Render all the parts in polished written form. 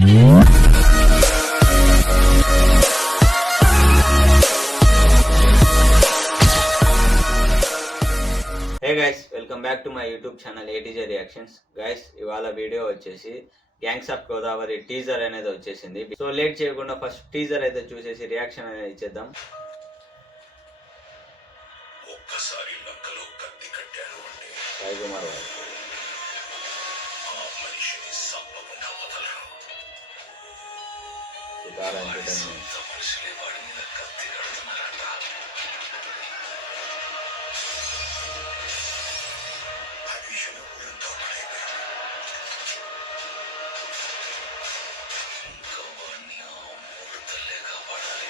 Hey guys, welcome back to my YouTube channel ATJ reactions. Guys, ఇవాళ video వచ్చేసి Gangs of Godavari teaser అనేది వచ్చేసింది. So late చేయకుండా first teaser అయితే చూసేసి రియాక్షన్ అనేది ఇచ్చేద్దాం. ఒక్కసారి లంకలో కత్తి కట్టాడు అంటే సాయి కుమార్ గారు ఆ మనిషిని సంపకుండా వదలరు. సితారా వాడి ఎంటర్టైన్మెంట్. సొంత మనుషులే వాడి మీద కత్తి కడుతున్నారట. ఆ విషయం ఊరంతా పడైపోయింది. ఇంకా వాడిని ఆ ముహూర్తలే కాపాడాలి.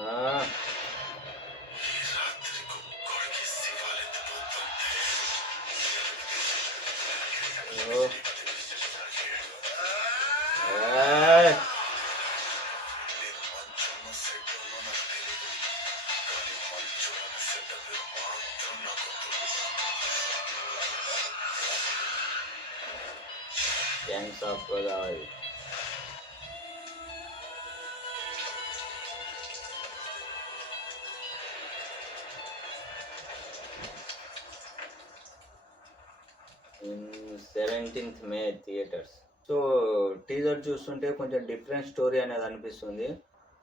ఆ, ఈ రాత్రి కుక్కడికి శివాలెత్తిపోతుంటే ఓ, ఏయ్, నేను మంచున్న సెడ్డలో నాకు తెలియదు, కానీ మంచున్న సెడ్డ పేరు మాత్రం నాకు తెలుసు. Gangs of Godavari. In 17th May theatres. So teaser చూస్తుంటే కొంచెం డిఫరెంట్ స్టోరీ అనేది అనిపిస్తుంది.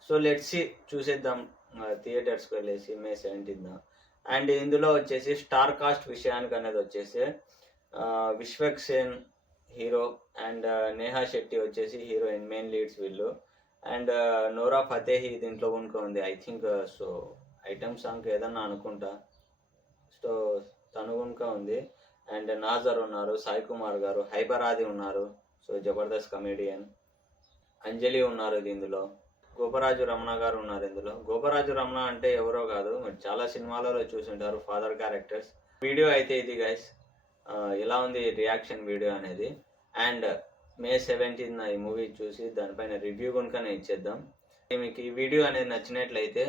సో లెట్స్ సి, చూసేద్దాం థియేటర్స్కి వెళ్ళేసి మే 17th. అండ్ ఇందులో వచ్చేసి స్టార్ కాస్ట్ విషయానికి అనేది వచ్చేసి విశ్వక్ సేన్ హీరో అండ్ నేహా శెట్టి వచ్చేసి హీరోయిన్, మెయిన్ లీడ్స్ వీళ్ళు. అండ్ నోరా ఫతేహి దీంట్లో కనుక ఉంది I think. So item song ఏదన్నా అనుకుంటా. సో తను కనుక ఉంది. అండ్ నాజర్ ఉన్నారు, సాయి కుమార్ గారు, హైపరాది ఉన్నారు, సో జబర్దస్త్ కమెడియన్. అంజలి ఉన్నారు ఇందులో. గోపరాజు రమణ గారు ఉన్నారు ఇందులో. గోపరాజు రమణ అంటే ఎవరో కాదు, మరి చాలా సినిమాలలో చూసుంటారు, ఫాదర్ క్యారెక్టర్స్. వీడియో అయితే ఇది గైస్. ఎలా ఉంది రియాక్షన్ వీడియో అనేది. అండ్ మే 17th ఈ మూవీ చూసి దానిపైన రివ్యూ కనుకనే ఇచ్చేద్దాం. మీకు ఈ వీడియో అనేది నచ్చినట్లయితే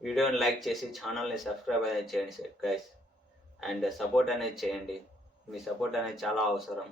వీడియోని లైక్ చేసి ఛానల్ని సబ్స్క్రైబ్ అనేది చేయండి గైస్. అండ్ సపోర్ట్ అనేది చేయండి. మీ సపోర్ట్ అనేది చాలా అవసరం.